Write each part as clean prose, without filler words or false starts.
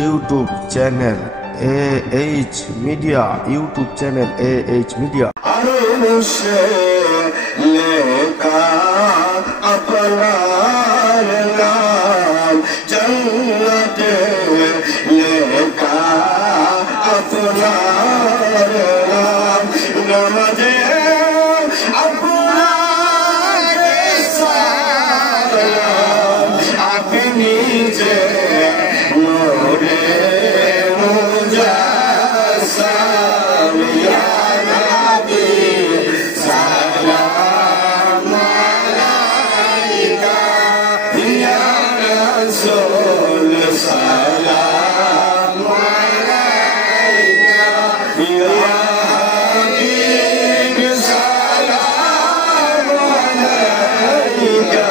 YouTube channel AH media, YouTube channel AH media. লেখা আপনার নাম জন্নতে, লেখা আপনার নাম নামাজে আপনার সালাম, আপনি যে নূরে মুজাসসাম ইয়া নবী সালাম আলাইকা, ইয়া রাসূল সালাম আলাইকা, ইয়া হাবিব সালাম আলাইকা,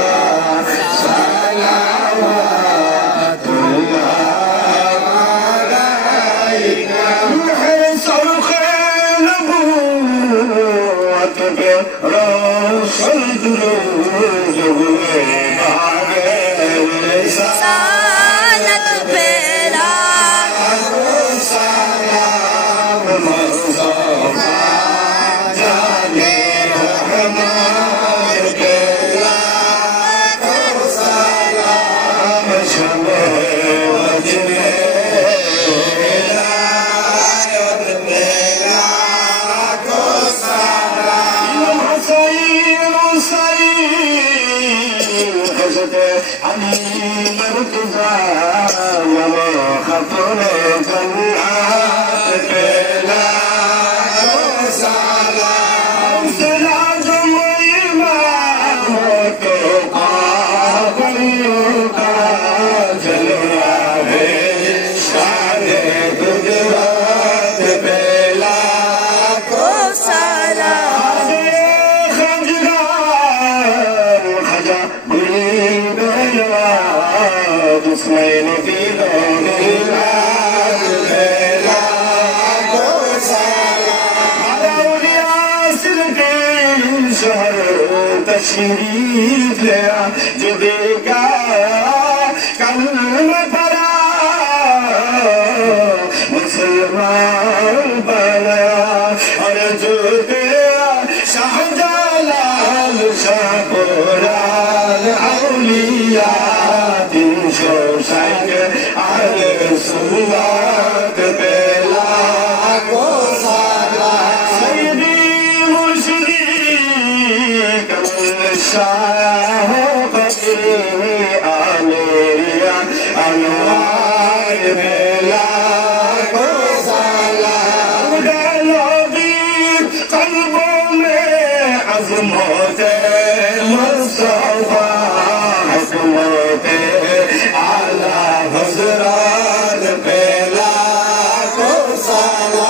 तशरीफ ले आ जो देगा कलमा पढ़ा, मुसलमान बनाया और जो दिया शाहजलाल शाहपुराल औलिया 360 आले सुन्नत पे लाखो सलाम, सैयदी मुर्शिदी शाह बदरी आमेरिया अनवार बेला को सलाम, डालोगी कल्बों में अज़मत मुस्तफा, हज़मत आला हज़रत बेला को सलाम,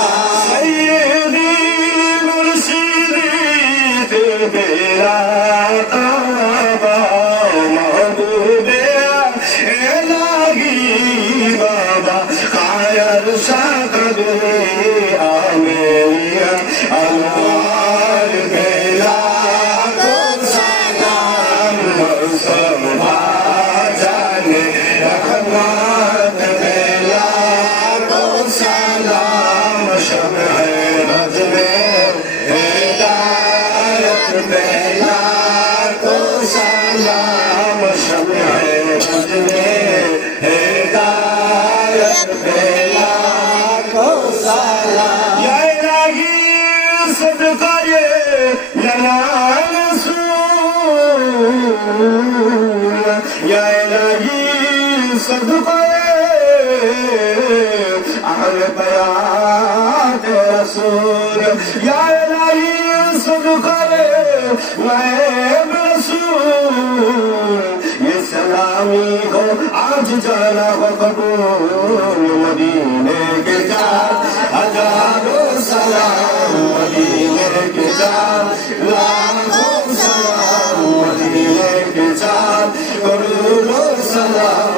सैयदी मुर्शिदी तेरा या इलाही सदक़े अहले बयात रसूल, या इलाही सदक़े नायब रसूल, ये सलामी हो आज जाना हो कबूल, मदीने के चार हजारों सलाम, मदीने के चार लाखों सलाम, मदीने के चार करोड़ों सलाम।